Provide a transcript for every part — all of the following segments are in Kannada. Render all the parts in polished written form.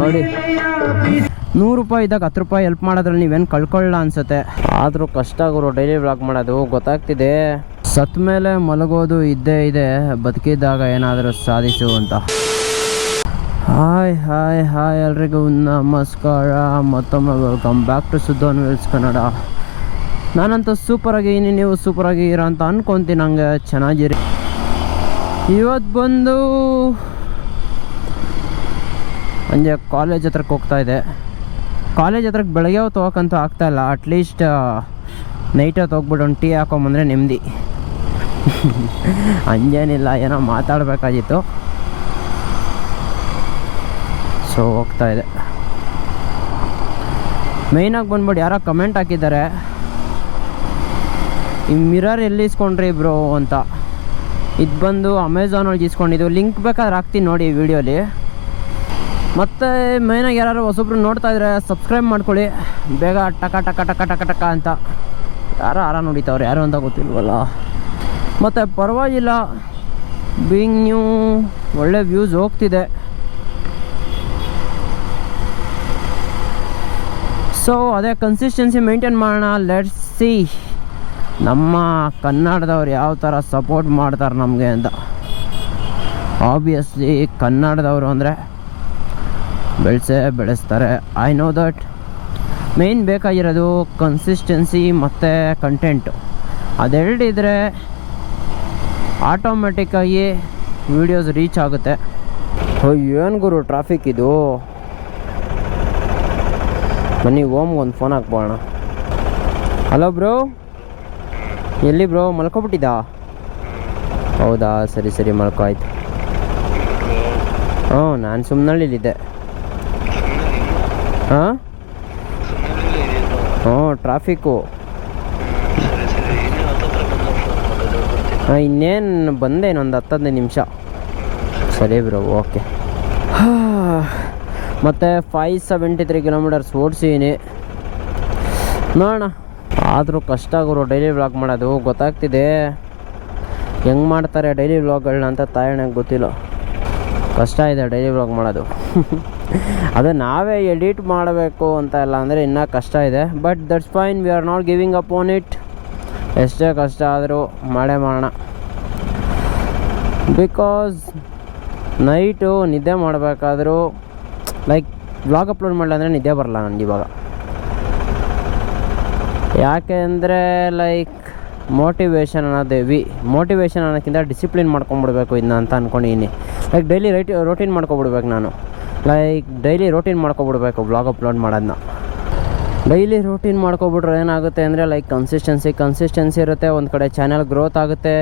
ನೋಡಿ 100 ರೂಪಾಯಿ ಇದ್ದಾಗ 10 ರೂಪಾಯಿ ಹೆಲ್ಪ್ ಮಾಡೋದ್ರಲ್ಲಿ ನೀವೇನು ಕಳ್ಕೊಳ್ಳ ಅನ್ಸುತ್ತೆ. ಆದರೂ ಕಷ್ಟ ಗುರು ಡೈಲಿ ವ್ಲಾಗ್ ಮಾಡೋದು, ಗೊತ್ತಾಗ್ತಿದೆ. ಸತ್ ಮೇಲೆ ಮಲಗೋದು ಇದ್ದೇ ಇದೆ, ಬದುಕಿದ್ದಾಗ ಏನಾದರೂ ಸಾಧಿಸು ಅಂತ. ಹಾಯ್ ಹಾಯ್ ಹಾಯ್ ಎಲ್ರಿಗೂ ನಮಸ್ಕಾರ, ಮತ್ತೊಮ್ಮೆ ವೆಲ್ಕಮ್ ಬ್ಯಾಕ್ ಟು ಸುದ್ದೋನ್ ವಿಲ್ಸ್ ಕನ್ನಡ. ನಾನಂತೂ ಸೂಪರಾಗಿ ನೀವು ಸೂಪರಾಗಿ ಇರೋ ಅಂತ ಅನ್ಕೊತೀನಿ. ನಂಗೆ ಚೆನ್ನಾಗಿರಿ. ಇವತ್ತು ಬಂದು ಹಂಗೆ ಕಾಲೇಜ್ ಹತ್ರಕ್ಕೆ ಹೋಗ್ತಾ ಇದೆ. ಕಾಲೇಜ್ ಹತ್ರಕ್ಕೆ ಬೆಳಗ್ಗೆ ಹೊತ್ತು ಹೋಗಕ್ಕಂತೂ ಆಗ್ತಾಯಿಲ್ಲ. ಅಟ್ಲೀಸ್ಟ್ ನೈಟ್ ಹೊತ್ತು ಹೋಗ್ಬಿಟ್ಟು ಒಂದು ಟೀ ಹಾಕೊಂಬಂದರೆ ನೆಮ್ಮದಿ. ಹಂಗೇನಿಲ್ಲ, ಏನೋ ಮಾತಾಡಬೇಕಾಗಿತ್ತು, ಸೊ ಹೋಗ್ತಾ ಇದೆ. ಮೇಯ್ನಾಗಿ ಬಂದ್ಬಿಟ್ಟು ಯಾರೋ ಕಮೆಂಟ್ ಹಾಕಿದ್ದಾರೆ, ಈ ಮಿರರ್ ಎಲ್ಲಿ ಇಸ್ಕೊಂಡ್ರಿ ಬ್ರೋ ಅಂತ. ಇದು ಬಂದು ಅಮೆಝಾನಲ್ಲಿ ಇಸ್ಕೊಂಡಿದ್ದು. ಲಿಂಕ್ ಬೇಕಾದ್ರೆ ಹಾಕ್ತೀನಿ ನೋಡಿ ಈ ವಿಡಿಯೋಲಿ. ಮತ್ತು ಮೇಯ್ನಾಗಿ ಯಾರು ಹೊಸೊಬ್ರು ನೋಡ್ತಾ ಇದ್ರೆ ಸಬ್ಸ್ಕ್ರೈಬ್ ಮಾಡ್ಕೊಳ್ಳಿ ಬೇಗ, ಟಕ ಟಕ ಟಕ ಟಕ ಟಕ ಅಂತ. ಯಾರೋ ನೋಡಿತವ್ರು, ಯಾರು ಅಂತ ಗೊತ್ತಿಲ್ವಲ್ಲ. ಮತ್ತು ಪರವಾಗಿಲ್ಲ, ಬೀಯಿಂಗ್ ನ್ಯೂ ಒಳ್ಳೆ ವ್ಯೂಸ್ ಹೋಗ್ತಿದೆ. ಸೊ ಅದೇ ಕನ್ಸಿಸ್ಟೆನ್ಸಿ ಮೇಂಟೈನ್ ಮಾಡೋಣ. ಲೆಟ್ಸ್ ಸಿ ನಮ್ಮ ಕನ್ನಡದವ್ರು ಯಾವ ಥರ ಸಪೋರ್ಟ್ ಮಾಡ್ತಾರೆ ನಮಗೆ ಅಂತ. ಆಬ್ವಿಯಸ್ಲಿ ಕನ್ನಡದವರು ಅಂದರೆ ಬೆಳೆಸ್ತಾರೆ. I know that. ಮೇಯ್ನ್ ಬೇಕಾಗಿರೋದು ಕನ್ಸಿಸ್ಟೆನ್ಸಿ ಮತ್ತು ಕಂಟೆಂಟು. ಅದೆರಡಿದ್ರೆ ಆಟೋಮೆಟಿಕ್ಕಾಗಿ ವೀಡಿಯೋಸ್ ರೀಚ್ ಆಗುತ್ತೆ. ಏನು ಗುರು ಟ್ರಾಫಿಕ್ ಇದು. ಬನ್ನಿ ಓಮ್ಗೆ ಒಂದು ಫೋನ್ ಹಾಕ್ಬೋಣ. ಹಲೋ ಬ್ರೋ, ಎಲ್ಲಿ ಬ್ರೋ, ಮಲ್ಕೊಬಿಟ್ಟಿದ್ದಾ? ಹೌದಾ, ಸರಿ ಸರಿ ಮಲ್ಕೊ ಆಯ್ತು. ಹ್ಞೂ, ನಾನು ಸುಮ್ಮನಳ್ಳಿಲಿದ್ದೆ. ಹಾಂ ಹ್ಞೂ, ಟ್ರಾಫಿಕ್ಕು. ಹಾಂ, ಇನ್ನೇನು ಬಂದೆ, ಇನ್ನೊಂದು 10-15 ನಿಮಿಷ. ಸರಿ ಬ್ರೋ, ಓಕೆ. ಮತ್ತು 573 ಕಿಲೋಮೀಟರ್ಸ್ ಓಡಿಸಿದ್ದೀನಿ. ನೋಡೋಣ. ಆದರೂ ಕಷ್ಟ ಗುರು ಡೈಲಿ ವ್ಲಾಗ್ ಮಾಡೋದು, ಗೊತ್ತಾಗ್ತಿದೆ. ಹೆಂಗೆ ಮಾಡ್ತಾರೆ ಡೈಲಿ ವ್ಲಾಗ್ಗಳನ್ನ ಅಂತ ತಾಯಣ್ಣಗೆ ಗೊತ್ತಿಲ್ಲ. ಕಷ್ಟ ಇದೆ ಡೈಲಿ ವ್ಲಾಗ್ ಮಾಡೋದು. ಅದು ನಾವೇ ಎಡಿಟ್ ಮಾಡಬೇಕು ಅಂತ ಎಲ್ಲ ಅಂದರೆ ಇನ್ನೂ ಕಷ್ಟ ಇದೆ. But that's fine, we are not giving up on it. ಎಷ್ಟೇ ಕಷ್ಟ ಆದರೂ ಮಾಡೇ ಮಾಡೋಣ. ಬಿಕಾಸ್ ನೈಟು ನಿದ್ದೆ ಮಾಡಬೇಕಾದ್ರೂ ಲೈಕ್ ವ್ಲಾಗ್ ಅಪ್ಲೋಡ್ ಮಾಡಲ ಅಂದರೆ ನಿದ್ದೆ ಬರಲ್ಲ ನನಗೆ ಇವಾಗ. ಯಾಕೆ ಅಂದರೆ ಲೈಕ್ ಮೋಟಿವೇಶನ್ ಅನ್ನೋದು ಮೋಟಿವೇಶನ್ ಅನ್ನೋಕ್ಕಿಂತ ಡಿಸಿಪ್ಲಿನ್ ಮಾಡ್ಕೊಂಬಿಡ್ಬೇಕು ಇದನ್ನ ಅಂತ ಅಂದ್ಕೊಂಡಿದ್ದೀನಿ. ಲೈಕ್ ಡೈಲಿ ರೋಟೀನ್ ಮಾಡ್ಕೊಬಿಡ್ಬೇಕು ನಾನು. ಲೈಕ್ ಡೈಲಿ ರೋಟೀನ್ ಮಾಡ್ಕೊಬಿಡ್ಬೇಕು ವ್ಲಾಗ್ ಅಪ್ಲೋಡ್ ಮಾಡೋದನ್ನ. ಡೈಲಿ ರೋಟೀನ್ ಮಾಡ್ಕೊಬಿಟ್ರೆ ಏನಾಗುತ್ತೆ ಅಂದರೆ ಲೈಕ್ ಕನ್ಸಿಸ್ಟೆನ್ಸಿ ಇರುತ್ತೆ. ಒಂದು ಕಡೆ ಚಾನಲ್ ಗ್ರೋತ್ ಆಗುತ್ತೆ.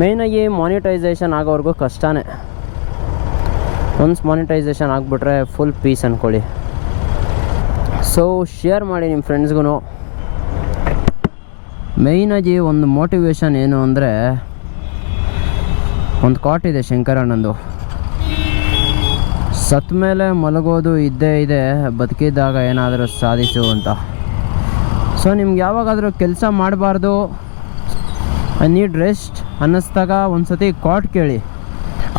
ಮೇಯ್ನಾಗಿ ಮಾನಿಟೈಸೇಷನ್ ಆಗೋವರೆಗೂ ಕಷ್ಟನೇ. ಒನ್ಸ್ ಮಾನಿಟೈಸೇಷನ್ ಆಗಿಬಿಟ್ರೆ ಫುಲ್ ಪೀಸ್ ಅಂದ್ಕೊಳ್ಳಿ. ಸೊ ಶೇರ್ ಮಾಡಿ ನಿಮ್ಮ ಫ್ರೆಂಡ್ಸ್ಗೂ. ಮೇಯ್ನಾಗಿ ಒಂದು ಮೋಟಿವೇಶನ್ ಏನು ಅಂದರೆ, ಒಂದು ಕಾಟ್ ಇದೆ ಶಂಕರಣ್ಣಂದು, ಸತ್ ಮೇಲೆ ಮಲಗೋದು ಇದ್ದೇ ಇದೆ, ಬದುಕಿದ್ದಾಗ ಏನಾದರೂ ಸಾಧಿಸು ಅಂತ. ಸೊ ನಿಮ್ಗೆ ಯಾವಾಗಾದರೂ ಕೆಲಸ ಮಾಡಬಾರ್ದು, ಐ ನೀಡ್ ರೆಸ್ಟ್ ಅನ್ನಿಸ್ದಾಗ ಒಂದು ಸತಿ ಕಾಟ್ ಕೇಳಿ,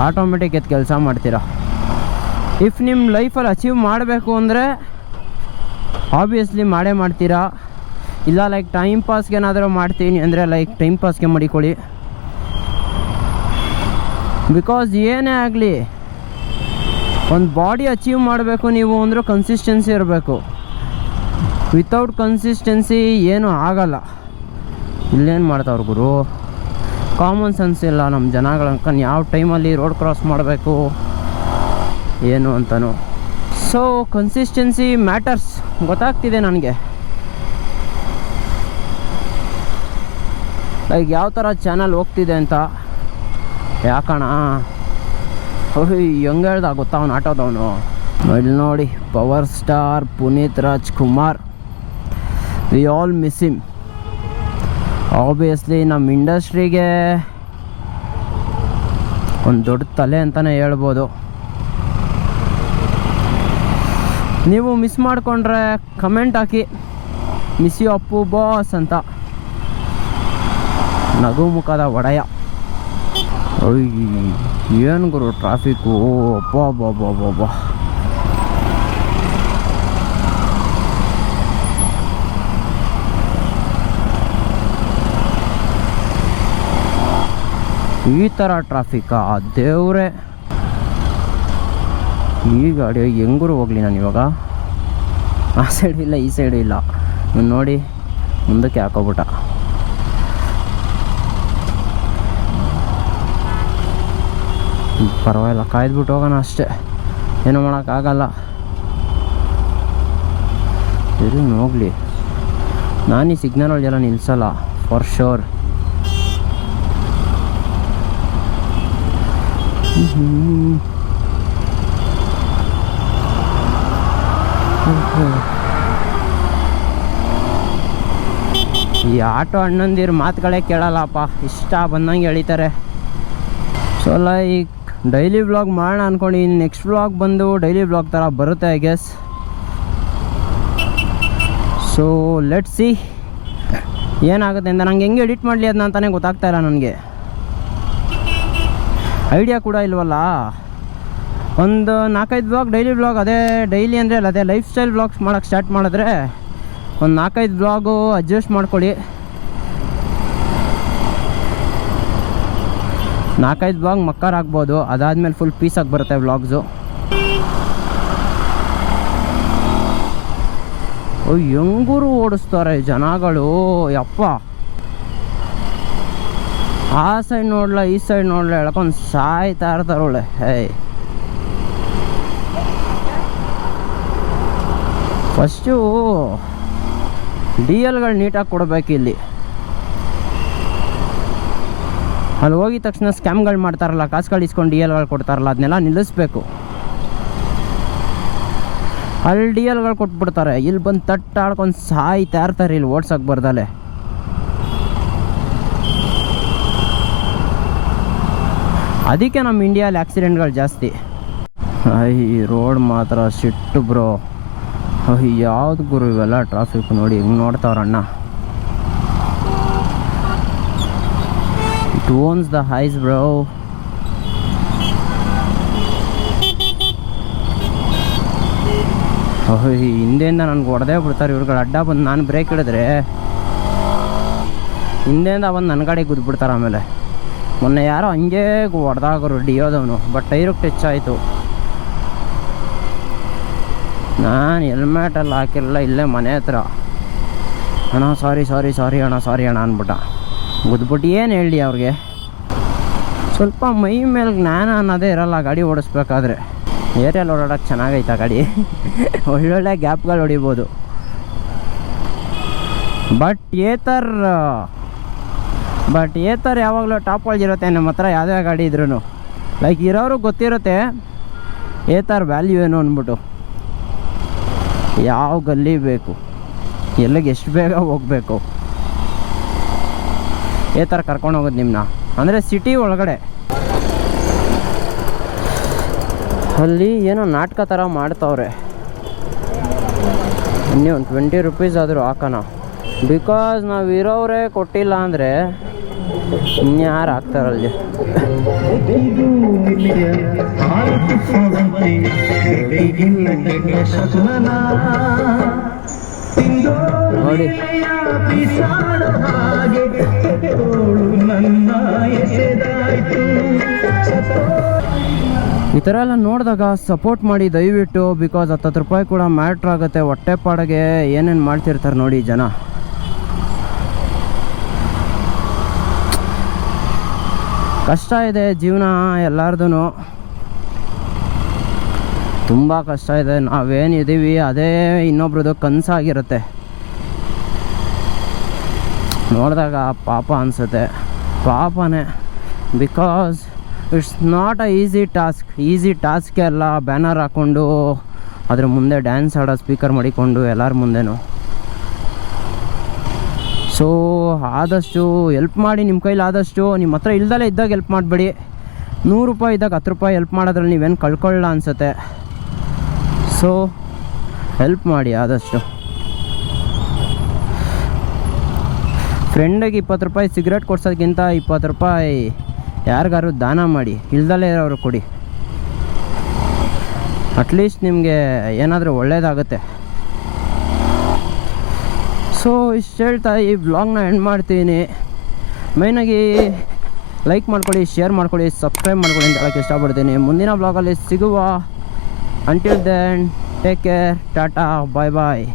ಆಟೋಮೆಟಿಕ್ ಎದ್ದು ಕೆಲಸ ಮಾಡ್ತೀರಾ. ಇಫ್ ನಿಮ್ಮ ಲೈಫಲ್ಲಿ ಅಚೀವ್ ಮಾಡಬೇಕು ಅಂದರೆ ಆಬ್ವಿಯಸ್ಲಿ ಮಾಡೇ ಮಾಡ್ತೀರಾ. ಇಲ್ಲ ಲೈಕ್ ಟೈಮ್ ಪಾಸ್ಗೆ ಏನಾದರೂ ಮಾಡ್ತೀನಿ ಅಂದರೆ ಲೈಕ್ ಟೈಮ್ ಪಾಸ್ಗೆ ಮಾಡಿಕೊಳ್ಳಿ. ಬಿಕಾಸ್ ಏನೇ ಆಗಲಿ ಒಂದು ಬಾಡಿ ಅಚೀವ್ ಮಾಡಬೇಕು ನೀವು ಅಂದರೂ ಕನ್ಸಿಸ್ಟೆನ್ಸಿ ಇರಬೇಕು. ವಿತೌಟ್ ಕನ್ಸಿಸ್ಟೆನ್ಸಿ ಏನೂ ಆಗಲ್ಲ. ಇಲ್ಲೇನು ಮಾಡ್ತಾವ್ರು ಗುರು, ಕಾಮನ್ ಸೆನ್ಸ್ ಇಲ್ಲ ನಮ್ಮ ಜನಗಳು ಅನ್ಕೊಂಡು ಯಾವ ಟೈಮಲ್ಲಿ ರೋಡ್ ಕ್ರಾಸ್ ಮಾಡಬೇಕು ಏನು ಅಂತನೂ. ಸೊ ಕನ್ಸಿಸ್ಟೆನ್ಸಿ ಮ್ಯಾಟರ್ಸ್ ಗೊತ್ತಾಗ್ತಿದೆ ನನಗೆ. ಲೈಕ್ ಯಾವ ಥರ ಚಾನಲ್ ಹೋಗ್ತಿದೆ ಅಂತ. ಯಾಕಣ ಹೆಂಗೆ ಹೇಳ್ದ ಗೊತ್ತಾ ಅವನು ಆಟೋದವನು. ಇಲ್ಲಿ ನೋಡಿ, power star Puneeth Rajkumar, we all miss him. Obviously ನಮ್ಮ ಇಂಡಸ್ಟ್ರಿಗೆ ಒಂದು ದೊಡ್ಡ ತಲೆ ಅಂತಲೇ ಹೇಳ್ಬೋದು. ನೀವು ಮಿಸ್ ಮಾಡಿಕೊಂಡ್ರೆ ಕಮೆಂಟ್ ಹಾಕಿ, ಮಿಸ್ ಯು ಅಪ್ಪು ಬಾಸ್ ಅಂತ. ನಗು ಮುಖದ ಒಡೆಯ. ಏನು ಗುರು ಟ್ರಾಫಿಕ್ಕು, ಅಬ್ಬಾ ಬಾಬಾ ಬಾಬಾ. ಈ ಥರ ಟ್ರಾಫಿಕ್ಕಾ ದೇವ್ರೆ. ಈ ಗಾಡಿ ಹೆಂಗರು ಹೋಗಲಿ ನಾನು ಇವಾಗ? ಆ ಸೈಡು ಇಲ್ಲ, ಈ ಸೈಡು ಇಲ್ಲ. ನೋಡಿ ಮುಂದಕ್ಕೆ ಹಾಕೋಬಿಟ್ಟ. ಪರವಾಗಿಲ್ಲ, ಕಾಯ್ದುಬಿಟ್ಟು ಹೋಗೋಣ ಅಷ್ಟೇ, ಏನೂ ಮಾಡೋಕ್ಕಾಗಲ್ಲ. ಇರು ಹೋಗಲಿ. ನಾನು ಈ ಸಿಗ್ನಲಲ್ಲಿ ನಿಲ್ಲಿಸಲ್ಲ ಫಾರ್ ಶೋರ್. ಈ ಆಟೋ ಅಣ್ಣಂದಿರು ಮಾತುಗಳೇ ಕೇಳಲ್ಲಪ್ಪ, ಇಷ್ಟ ಬಂದಂಗೆ ಎಳಿತಾರೆ. ಸೊ ಲೈಕ್ ಡೈಲಿ ವ್ಲಾಗ್ ಮಾಡೋಣ ಅಂದ್ಕೊಂಡು ನೆಕ್ಸ್ಟ್ ವ್ಲಾಗ್ ಬಂದು ಡೈಲಿ ವ್ಲಾಗ್ ಥರ ಬರುತ್ತೆ I guess. So let's see ಏನಾಗುತ್ತೆ ಅಂತ. ನಂಗೆ ಹೆಂಗೆ ಎಡಿಟ್ ಮಾಡಲಿ ಅದನ್ನ ಅಂತಲೇ ಗೊತ್ತಾಗ್ತಾ ಇಲ್ಲ ನನಗೆ. ಐಡಿಯಾ ಕೂಡ ಇಲ್ವಲ್ಲ. ಒಂದು 4-5 ವ್ಲಾಗ್ ಡೈಲಿ ವ್ಲಾಗ್, ಅದೇ ಡೈಲಿ ಅಂದರೆ ಅಲ್ಲ, ಅದೇ ಲೈಫ್ ಸ್ಟೈಲ್ ವ್ಲಾಗ್ಸ್ ಮಾಡೋಕ್ಕೆ ಸ್ಟಾರ್ಟ್ ಮಾಡಿದ್ರೆ ಒಂದು 4-5 ವ್ಲಾಗು ಅಡ್ಜಸ್ಟ್ ಮಾಡ್ಕೊಳ್ಳಿ. 4-5 ವ್ಲಾಗ್ ಮಕ್ಕಾರ್ ಆಗ್ಬೋದು, ಅದಾದಮೇಲೆ ಫುಲ್ ಪೀಸಾಗಿ ಬರುತ್ತೆ ವ್ಲಾಗ್ಸು. ಹೆಂಗೂರು ಓಡಿಸ್ತಾರೆ ಜನಗಳು ಯಪ್ಪ. ಆ ಸೈಡ್ ನೋಡ್ಲ ಈ ಸೈಡ್ ನೋಡ್ಲ ಹೇಳ್ಕೊಂಡು ಸಾಯ್ತಾ ಇರ್ತಾರೆ ಒಳ್ಳೆ. ಫಸ್ಟು ಡಿ ಎಲ್ಗಳು ನೀಟಾಗಿ ಕೊಡಬೇಕು ಇಲ್ಲಿ. ಅಲ್ಲಿ ಹೋಗಿದ ತಕ್ಷಣ ಸ್ಕ್ಯಾಮ್ಗಳು ಮಾಡ್ತಾರಲ್ಲ, ಕಾಸುಗಳು ಇಸ್ಕೊಂಡು ಡಿ ಎಲ್ಗಳು ಕೊಡ್ತಾರಲ್ಲ, ಅದನ್ನೆಲ್ಲ ನಿಲ್ಲಿಸ್ಬೇಕು. ಅಲ್ಲಿ ಡಿ ಎಲ್ಗಳು ಕೊಟ್ಬಿಡ್ತಾರೆ, ಇಲ್ಲಿ ಬಂದು ತಟ್ಟಾಡ್ಕೊಂಡು ಸಾಯ್ತಾ ಇರ್ತಾರೆ ಇಲ್ಲಿ ಓಡ್ಸೋಕೆ ಬರ್ದಲೆ. ಅದಕ್ಕೆ ನಮ್ಮ ಇಂಡಿಯಾದಲ್ಲಿ ಆಕ್ಸಿಡೆಂಟ್ಗಳು ಜಾಸ್ತಿ. ಈ ರೋಡ್ ಮಾತ್ರ ಶಿಟ್ಟು ಬ್ರೋ. ಯಾವ್ದು ಗುರು ಇವೆಲ್ಲ ಟ್ರಾಫಿಕ್ ನೋಡಿ ಹೆಂಗೆ ನೋಡ್ತಾವ್ರಣ್ಣ. It owns the highs bro. ಹಿಂದೆಯಿಂದ ನನಗೆ ಹೊಡೆದೇ ಬಿಡ್ತಾರೆ ಇವ್ರುಗಳು. ಅಡ್ಡ ಬಂದು ನಾನು ಬ್ರೇಕ್ ಹಿಡಿದ್ರೆ ಹಿಂದೆಯಿಂದ ಬಂದು ನನ್ನ ಗಾಡಿ ಗುದ್ಬಿಡ್ತಾರೆ. ಆಮೇಲೆ ಮೊನ್ನೆ ಯಾರೋ ಹಂಗೆ ಹೊಡೆದಾಗರು ಡಿಯೋದವನು, ಬಟ್ ಟೈರಿಗೆ ಟಚ್ ಆಯಿತು. ನಾನು ಹೆಲ್ಮೆಟಲ್ಲಿ ಹಾಕಿರಲಿಲ್ಲ, ಇಲ್ಲೇ ಮನೆ ಹತ್ರ. ಅಣ್ಣ ಸಾರಿ ಸಾರಿ ಸಾರಿ ಅಣ್ಣ, ಸಾರಿ ಅಣ್ಣ ಅಂದ್ಬಿಟ್ಟ. ಗುದ್ಬಿಟ್ಟು ಏನು ಹೇಳಿ ಅವ್ರಿಗೆ. ಸ್ವಲ್ಪ ಮೈ ಮೇಲೆ ಜ್ಞಾನ ಅನ್ನೋದೇ ಇರಲ್ಲ ಗಾಡಿ ಓಡಿಸ್ಬೇಕಾದ್ರೆ. ಏರಿಯಲ್ಲಿ ಓಡಾಡೋಕ್ಕೆ ಚೆನ್ನಾಗೈತೆ ಗಾಡಿ, ಒಳ್ಳೊಳ್ಳೆ ಗ್ಯಾಪ್ಗಳು ಹೊಡಿಬೋದು. ಬಟ್ ಏತರ್ ಯಾವಾಗಲೂ ಟಾಪ್ ಒಳಗಿರುತ್ತೆ ನಮ್ಮ ಹತ್ರ ಯಾವುದೇ ಗಾಡಿ ಇದ್ರೂ. ಲೈಕ್ ಇರೋರು ಗೊತ್ತಿರುತ್ತೆ ಏತರ್ ವ್ಯಾಲ್ಯೂ ಏನು ಅಂದ್ಬಿಟ್ಟು. ಯಾವ ಗಲ್ಲಿ ಬೇಕು, ಎಲ್ಲಿಗೆ ಎಷ್ಟು ಬೇಗ ಹೋಗಬೇಕು, ಏತರ ಕರ್ಕೊಂಡು ಹೋಗೋದು ನಿಮ್ಮನ್ನ. ಅಂದರೆ ಸಿಟಿ ಒಳಗಡೆ ಅಲ್ಲಿ ಏನೋ ನಾಟಕ ಥರ ಮಾಡ್ತಾವ್ರೆ. ಇನ್ನೂ ಒಂದು 20 ರೂಪೀಸ್ ಆದರೂ ಹಾಕೋಣ. ಬಿಕಾಸ್ ನಾವು ಇರೋರೇ ಕೊಟ್ಟಿಲ್ಲ ಅಂದರೆ ಇನ್ಯಾರು ಹಾಕ್ತಾರಲ್ಲಿ. ನೋಡಿ ಈ ಥರ ಎಲ್ಲ ನೋಡಿದಾಗ ಸಪೋರ್ಟ್ ಮಾಡಿ ದಯವಿಟ್ಟು. ಬಿಕಾಸ್ 10 ರೂಪಾಯಿ ಕೂಡ ಮ್ಯಾಟ್ರ್ ಆಗುತ್ತೆ. ಹೊಟ್ಟೆ ಪಾಡಿಗೆ ಏನೇನು ಮಾಡ್ತಿರ್ತಾರೆ ನೋಡಿ ಜನ. ಕಷ್ಟ ಇದೆ ಜೀವನ ಎಲ್ಲಾರ್ದು, ತುಂಬ ಕಷ್ಟ ಇದೆ. ನಾವೇನಿದ್ದೀವಿ ಅದೇ ಇನ್ನೊಬ್ರದ್ದು ಕನಸಾಗಿರುತ್ತೆ. ನೋಡಿದಾಗ ಪಾಪ ಅನಿಸುತ್ತೆ, ಪಾಪನೇ. Because it's not a easy task ಎಲ್ಲ. ಬ್ಯಾನರ್ ಹಾಕ್ಕೊಂಡು ಅದ್ರ ಮುಂದೆ ಡ್ಯಾನ್ಸ್ ಆಡೋ ಸ್ಪೀಕರ್ ಮಾಡಿಕೊಂಡು ಎಲ್ಲರ ಮುಂದೆನೂ. ಸೊ ಆದಷ್ಟು ಹೆಲ್ಪ್ ಮಾಡಿ, ನಿಮ್ಮ ಕೈಲಿ ಆದಷ್ಟು. ನಿಮ್ಮ ಹತ್ರ ಇಲ್ದಲೇ ಇದ್ದಾಗ ಹೆಲ್ಪ್ ಮಾಡಬೇಡಿ. 100 ರೂಪಾಯಿ ಇದ್ದಾಗ 10 ರೂಪಾಯಿ ಹೆಲ್ಪ್ ಮಾಡೋದ್ರಲ್ಲಿ ನೀವೇನು ಕಳ್ಕೊಳ್ಳ ಅನಿಸುತ್ತೆ. ಸೊ ಹೆಲ್ಪ್ ಮಾಡಿ ಆದಷ್ಟು. ಫ್ರೆಂಡಿಗೆ 20 ರೂಪಾಯಿ ಸಿಗರೇಟ್ ಕೊಡ್ಸೋದಕ್ಕಿಂತ 20 ರೂಪಾಯಿ ಯಾರಿಗಾರು ದಾನ ಮಾಡಿ, ಇಲ್ದಲೇ ಇರೋರು ಕೊಡಿ. ಅಟ್ಲೀಸ್ಟ್ ನಿಮಗೆ ಏನಾದರೂ ಒಳ್ಳೆಯದಾಗುತ್ತೆ. ಸೊ ಇಷ್ಟು ಹೇಳ್ತಾ ಈ ವ್ಲಾಗ್ನ ಎಂಡ್ ಮಾಡ್ತೀನಿ. ಮೇಯ್ನಾಗಿ ಲೈಕ್ ಮಾಡ್ಕೊಳ್ಳಿ, ಶೇರ್ ಮಾಡ್ಕೊಳ್ಳಿ, ಸಬ್ಸ್ಕ್ರೈಬ್ ಮಾಡ್ಕೊಳ್ಳಿ ಅಂತ ಹೇಳೋಕ್ಕೆ ಇಷ್ಟಪಡ್ತೀನಿ. ಮುಂದಿನ ಬ್ಲಾಗಲ್ಲಿ ಸಿಗುವ. Until then take care, tata, bye ಬಾಯ್.